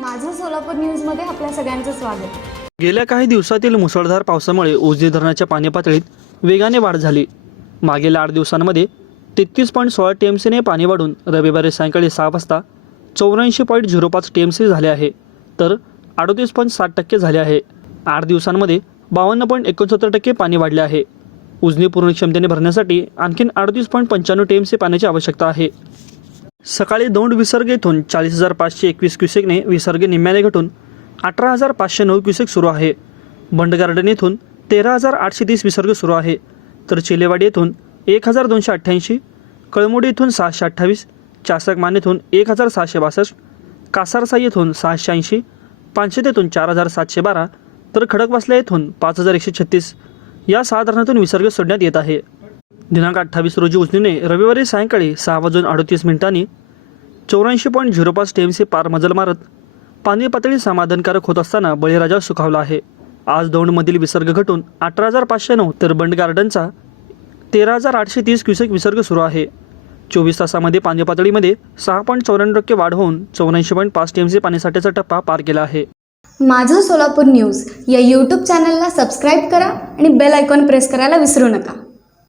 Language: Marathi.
सोलापूर न्यूजमध्ये आपल्या सगळ्यांचं स्वागत. गेल्या काही दिवसातील मुसळधार पावसामुळे उजनी धरणाच्या पाणी पातळीत वेगाने वाढ झाली. मागील आठ दिवसांमध्ये तेहतीस पॉईंट सोळा टी एम सीने पाणी वाढून रविवारी सायंकाळी सहा वाजता चौऱ्याऐंशी पॉईंट झिरो पाच टी एम सी झाले आहे तर अडतीस पॉईंट साठ टक्के झाले आहे. आठ दिवसांमध्ये बावन्न पॉईंट एकोणसत्तर टक्के पाणी वाढले आहे. उजनी पूर्ण क्षमतेने भरण्यासाठी आणखीन अडतीस पॉईंट पंच्याण्णव टी एम सी पाण्याची आवश्यकता आहे. सकाळी दौंड विसर्ग येथून चाळीस हजार पाचशे एकवीस क्युसेकने विसर्ग निम्म्याने घटून अठरा हजार पाचशे नऊ क्युसेक सुरू आहे. बंड गार्डन येथून तेरा हजार आठशे तीस विसर्ग सुरू आहे. तर चिलेवाडी येथून एक हजार दोनशे अठ्ठ्याऐंशी कळमोडी येथून सहाशे अठ्ठावीस चासकमान येथून एक हजार सहाशे बासष्ट कासारसाई येथून सहाशे ऐंशी पाचशे येथून चार हजार सातशे बारा तर खडकवासला येथून पाच हजार एकशे छत्तीस. या सहा धरणातून विसर्ग सोडण्यात येत आहे. दिनांक अठ्ठावीस रोजी उजनीने रविवारी सायंकाळी सहा वाजून अडतीस मिनिटांनी चौऱ्याऐंशी पॉईंट झिरो पाच टी एम सी पार मजल मारत पाणी पातळी समाधानकारक होत असताना बळीराजा सुखावला आहे. आज दौंडमधील विसर्ग घटून अठरा हजार पाचशे नऊ तर बंड गार्डनचा तेरा हजार आठशे तीस क्युसेक विसर्ग सुरू आहे. चोवीस तासामध्ये पाणी पातळीमध्ये सहा पॉईंट चौऱ्याण्णव टक्के वाढ होऊन चौऱ्याऐंशी पॉईंट पाच टी एम सी पाणीसाठ्याचा टप्पा पार केला आहे. माझं सोलापूर न्यूज या यूट्यूब चॅनलला सबस्क्राईब करा आणि बेल आयकॉन प्रेस करायला विसरू नका.